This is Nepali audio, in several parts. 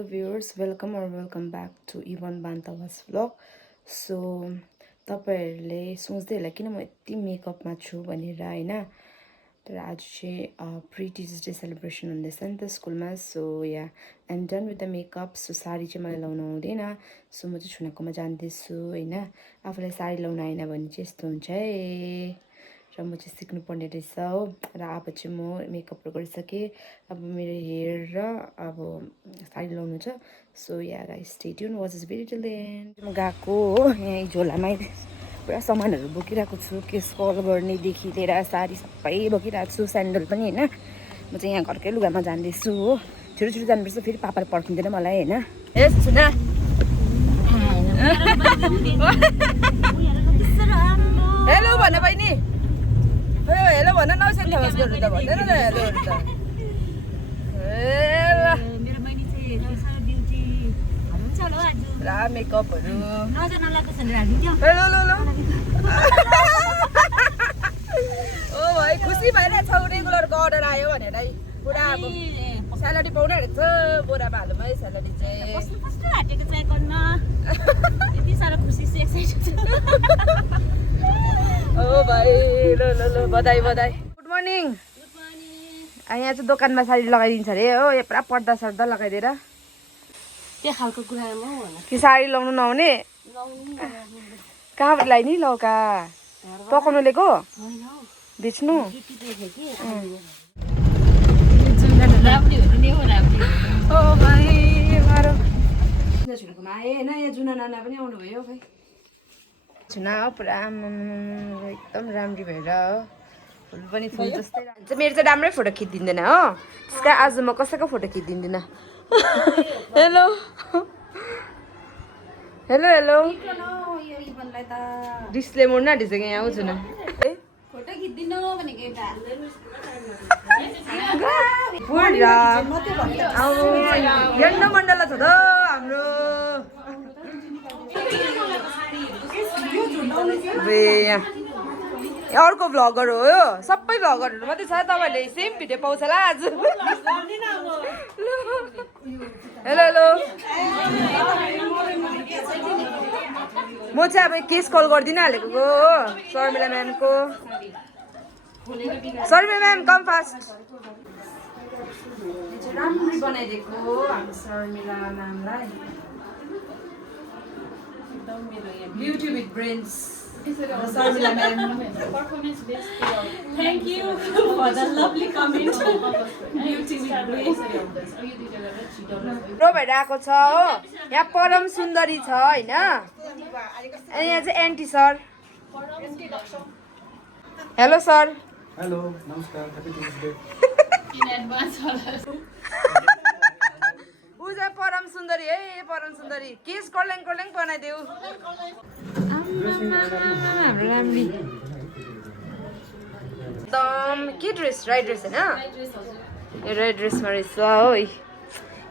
Hello viewers, welcome back to Ivan Bantawas vlog. So तपाईहरुले सोच्दै होला किन म यति मेकअपमा छु भनेर हैन तर आज चाहिँ प्री टिचर्स डे सेलिब्रेसन हुँदैछ नि त स्कुलमा so yeah I am done with the makeup so sari चाहिँ मलाई लाउन आउँदैन सो म चाहिँ छुनाकोमा जान्दैछु हैन आफूलाई साडी लाउन आएन भने चाहिँ यस्तो हुन्छ है र म चाहिँ सिक्नु पर्ने रहेछ हो र अब चाहिँ म मेकअपहरु गरिसके अब मेरो हेयर र अब साडी लाउनु छ so yeah guys stay tune watch this video till the and म गएको हो यहाँ झोलामै पुरा सामानहरु बोकिरहेको छु केस कल गर्नेदेखि लिएर साडी सबै बोकिरहेको छु स्यान्डल पनि हैन म चाहिँ यहाँ घरकै लुगामा जान्दैछु हो छिटो छिटो जानुपर्छ फेरि पापाले पर्खिँदैन मलाई हैन ए सुना हेलो भन बहिनी हेलो भन न सेन्ट थोमस गर्नु त भन्दैन न हेलो त मेरो बहिनी चाहिँ दसैँ ड्युटी हुन्छ होला आज ला मेकअपहरु नजर नलाग्छ भनेर हालिदियो हेलो लो लो ओ भाइ खुसी भइरहेछ रेगुलरको अर्डर आयो भनेर पुरा अब स्यालेरी पाउन आँटेको छ बोरामा हालुमै स्यालेरी चाहिँ कस्तो हाटेको चाहिँ गर्न यति साह्रो खुसी छु एक्साइटेड ओ भाइ ल ल ल बधाई बधाई गुड मर्निङ गुड मर्निङ यहाँ चाहिँ दोकानमा साडी लगाइदिन्छ अरे हो यो पुरा पर्दा सर्दा लगाइदिएर त्यो खालको कुरामा हो भने कि साडी लाउनु नहुने कहाँबाट ल्याइ नि लौका पकाउनु लिएको होइन हौ बेच्नु ड्युटी देखे कि राम्री हुनु नि हो राम्री ओ भाइ मारो छुनाकोमा आए होइन यहाँ जुना नाना पनि आउनुभयो भाइ छुना हो पुरा एकदम राम्री भएर हो फुल पनि फुल जस्तै हुन्छ मेरो चाहिँ राम्रै फोटो खिचिदिँदैन हो त्यसका आज म कसैको फोटो खिचिदिँदिनँ hello hello hello display mode न डिसेको यहाँ आउँछु न फोटो खिच्दिनु भनेको एउटा हेर्न मण्डला छ त हाम्रो अर्को भ्लगर हो यो सबै भ्लगरहरू मात्रै छ तपाईँहरूले सेम भिडियो पाउँछ होला आज हेलो हेलो म चाहिँ अब केस कल गरिदिन हालेको हो शर्मिला म्यामको शर्मिला म्याम कम फास्ट राम्ररी बनाइदिएको हो हाम्रो शर्मिला म्यामलाई beauty with brains Sharmila ma'am Thank you for the lovely comment. Beauty with grace. रो भएर आएको छ हो यहाँ परम सुन्दरी छ हैन अनि यहाँ चाहिँ anti sir hello sir hello नमस्कार ह्यापी ट्युसडे In advance. ऊ चाहिँ परम सुन्दरी है परम सुन्दरी केस कर्ल्याङ कर्ल्याङ बनाइदेऊ हाम्रो राम्री एकदम के ड्रेस राइट ड्रेस होइन यो रेड ड्रेसमा रहेछ हो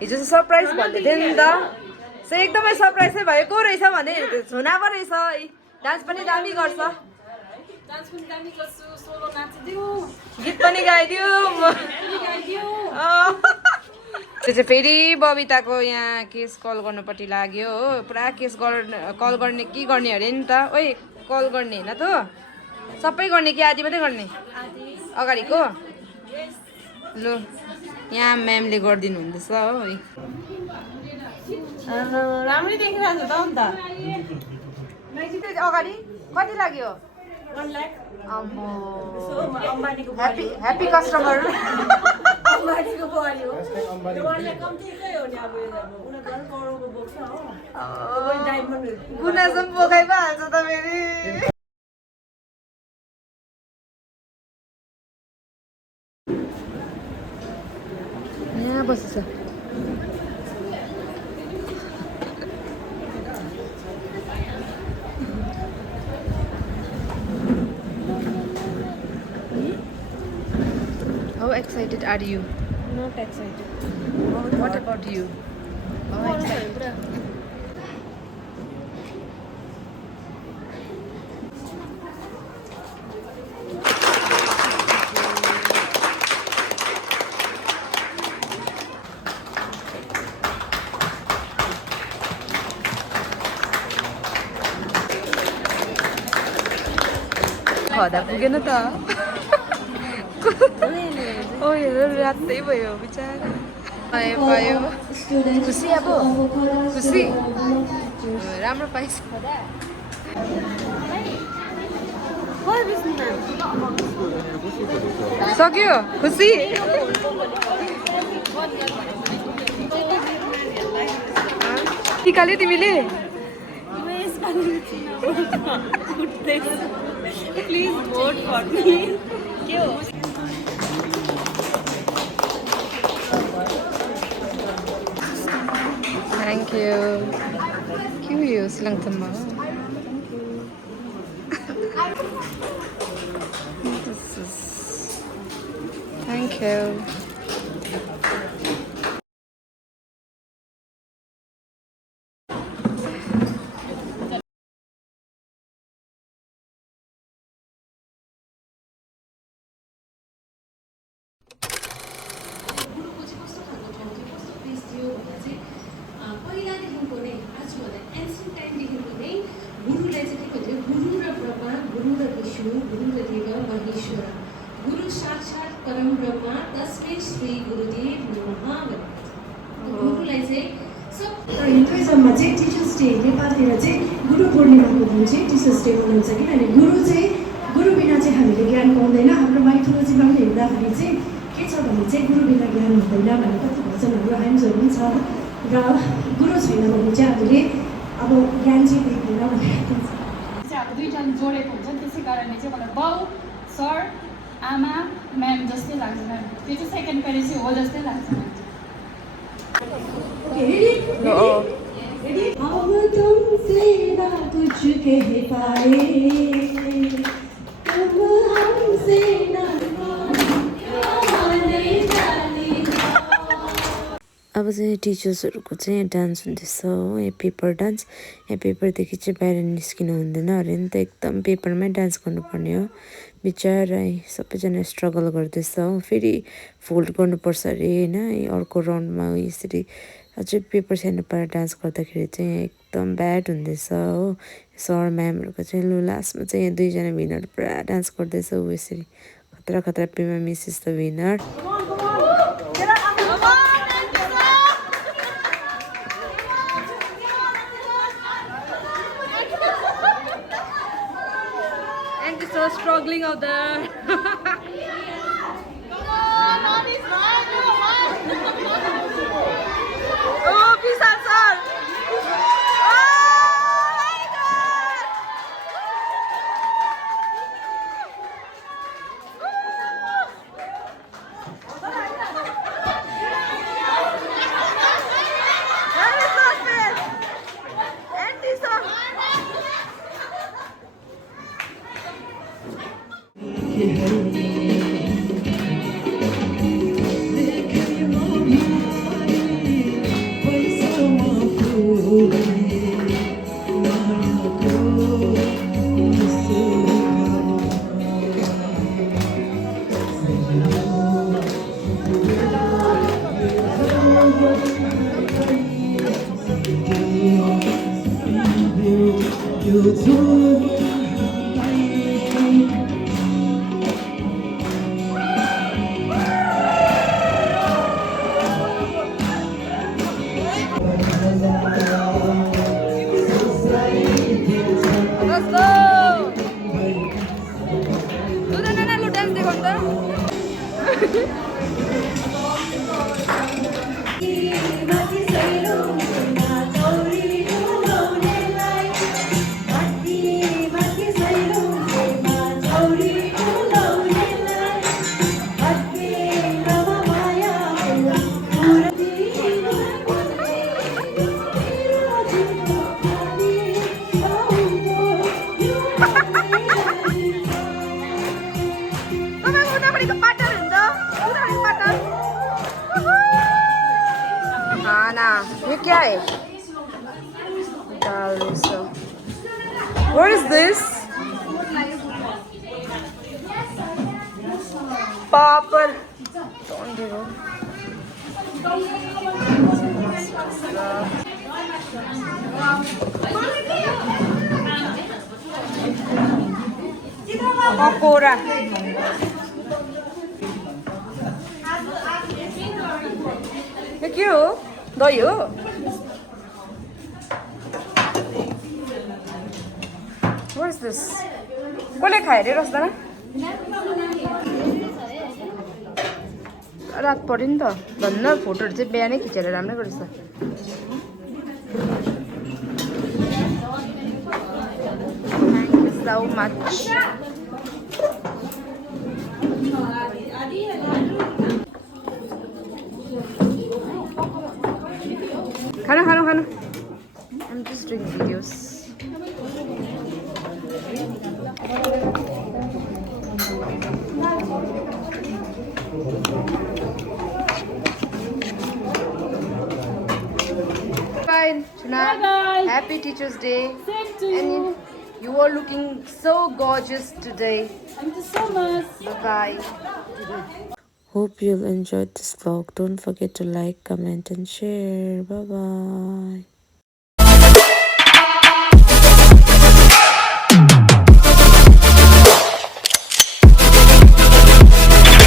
हिजो चाहिँ सरप्राइज भन्दै थियो नि त सो एकदमै सरप्राइजै भयो को रहेछ भने छुना पो रहेछ डान्स पनि दामी गर्छ गीत पनि गाइदियो त्यो चाहिँ फेरि बबिताको यहाँ केस कल गर्नुपट्टि लाग्यो हो पुरा केस कल गर्ने के गर्ने अरे नि त ओइ कल गर्ने होइन त सबै गर्ने कि आधी मात्रै गर्ने अगाडिको लु यहाँ म्यामले गरिदिनु हुँदैछ हो राम्रै देखिरहेको छ त अन्त अगाडि कति लाग्यो 1 लाख अम्बानीको ह्याप्पी कस्टमर अम्बानीको बुहारी हो 1 लाख कम्तीकै हो नि अब उनीहरू करोडको बोक्छ हो गुनासम्म बोकाइ पो हाल्छ त फेरि यहाँ बसेछ How excited are you? Not excited. What about you? How excited? हदा पुगेन त ओ हेर रातै भयो बिचारा पायो पायो खुसी अब खुसी राम्रो पाइस सक्यो खुसी निकाल्यो तिमीले प्लिज भोट फर मी के हो थ्याङ्क यू के हो यो सिलङथनमा थ्याङ्क यू पहिलादेखिको नै आजभन्दा एन्सियन्ट टाइमदेखिको नै गुरुलाई चाहिँ के भन्छ गुरु र ब्रह्मा गुरु र विष्णु गुरु र देव महेश्वर गुरु साक्षात् परम ब्रह्मा तस्मै श्री गुरुदेव नमः भन्छ गुरुलाई चाहिँ सब हिन्दुइजममा चाहिँ टिचर्स डे नेपालतिर चाहिँ गुरु पूर्णिमाको दिन चाहिँ टिचर्स डे मनाउँछ किनभने गुरु बिना चाहिँ हामीले ज्ञान पाउँदैन हाम्रो माइथोलोजीमा पनि हेर्दाखेरि चाहिँ के छ भने चाहिँ गुरु बिना ज्ञान हुँदैन भन्ने कति भजनहरू आइम्सहरू पनि छ र गुरु छैन भने चाहिँ हामीले अब ज्ञान चाहिँ देख्दैन भनेर अब दुईजना जोडेको हुन्छ त्यसै कारणले चाहिँ मलाई बाउ सर आमा म्याम जस्तै लाग्छ म्याम त्यो चाहिँ सेकेन्ड प्यारेन्ट चाहिँ हो जस्तै लाग्छ अब तुमसे ना कुछ कह पाए तुम हमसे ना अब चाहिँ टिचर्सहरूको चाहिँ डान्स हुँदैछ हो यहाँ पेपर डान्स यहाँ पेपरदेखि चाहिँ बाहिर निस्किनु हुँदैन अरे नि त एकदम पेपरमै डान्स गर्नुपर्ने हो बिचरा सबैजना स्ट्रगल गर्दैछ हो फेरि फोल्ड गर्नुपर्छ अरे होइन अर्को राउन्डमा यसरी अझै पेपर छैन पारेर डान्स गर्दाखेरि चाहिँ एकदम ब्याड हुँदैछ हो सर म्यामहरूको चाहिँ लु लास्टमा चाहिँ यहाँ दुईजना विनर पुरा डान्स गर्दैछ हो यसरी खतरा खतरा Pema miss is the winner So struggling out there. Oh, peace out, sir. ये क्या है? दाल so. What is this? Papad. Don't do pakora यो के हो दही हो What is this? कसले खायो अरे रसदाना रात पऱ्यो नि त धन्न फोटोहरू चाहिँ बिहानै खिचेर राम्रै गरेछ Thank you so much. खानु I'm just doing videos. Bye, Chuna. Bye guys. Happy Teachers Day. Same to And you. you are looking so gorgeous today. Thank you so much. Bye. Hope you'll enjoyed this vlog. Don't forget to like, comment and share. Bye bye.